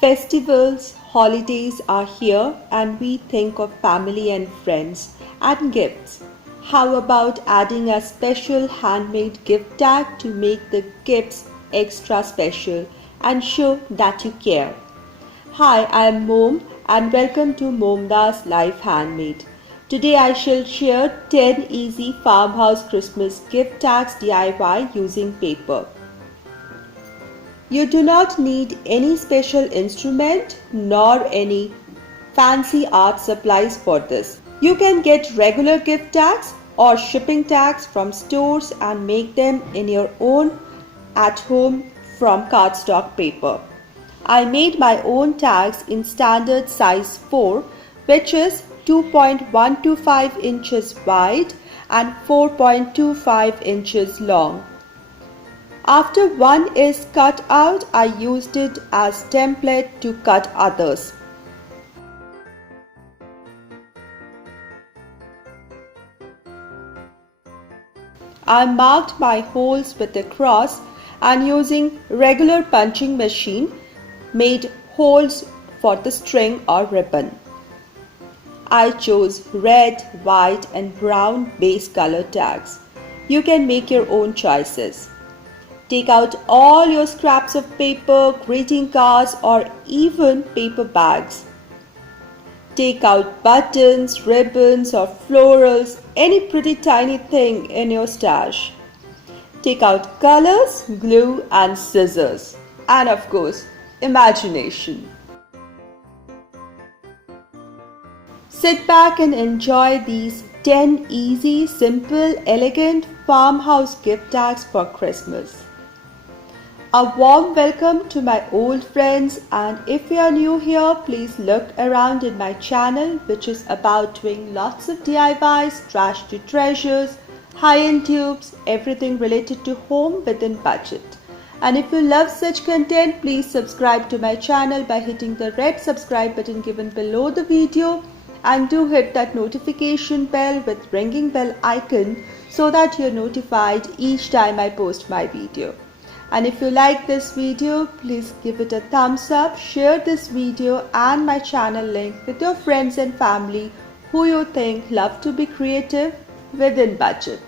Festivals, holidays are here and we think of family and friends and gifts. How about adding a special handmade gift tag to make the gifts extra special and show that you care? Hi, I am Mom and welcome to MomDas Life Handmade. Today I shall share 10 easy farmhouse Christmas gift tags DIY using paper. You do not need any special instrument nor any fancy art supplies for this. You can get regular gift tags or shipping tags from stores and make them in your own at home from cardstock paper. I made my own tags in standard size 4, which is 2.125 inches wide and 4.25 inches long. After one is cut out, I used it as template to cut others. I marked my holes with a cross and using regular punching machine made holes for the string or ribbon. I chose red, white and brown base color tags. You can make your own choices. Take out all your scraps of paper, greeting cards or even paper bags. Take out buttons, ribbons or florals, any pretty tiny thing in your stash. Take out colors, glue and scissors. And of course, imagination. Sit back and enjoy these 10 easy, simple, elegant farmhouse gift tags for Christmas. A warm welcome to my old friends, and if you are new here, please look around in my channel, which is about doing lots of DIYs, trash to treasures, high-end tubes, everything related to home within budget. And if you love such content, please subscribe to my channel by hitting the red subscribe button given below the video, and do hit that notification bell with ringing bell icon so that you're notified each time I post my video. And if you like this video, please give it a thumbs up, share this video and my channel link with your friends and family who you think love to be creative within budget.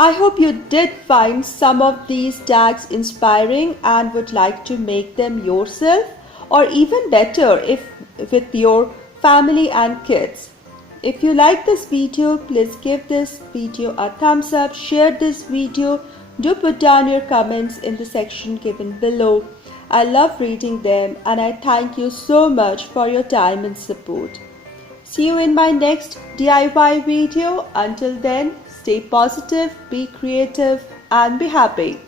I hope you did find some of these tags inspiring and would like to make them yourself, or even better if with your family and kids. If you like this video, please give this video a thumbs up, share this video, do put down your comments in the section given below. I love reading them and I thank you so much for your time and support. See you in my next DIY video. Until then, stay positive, be creative and be happy.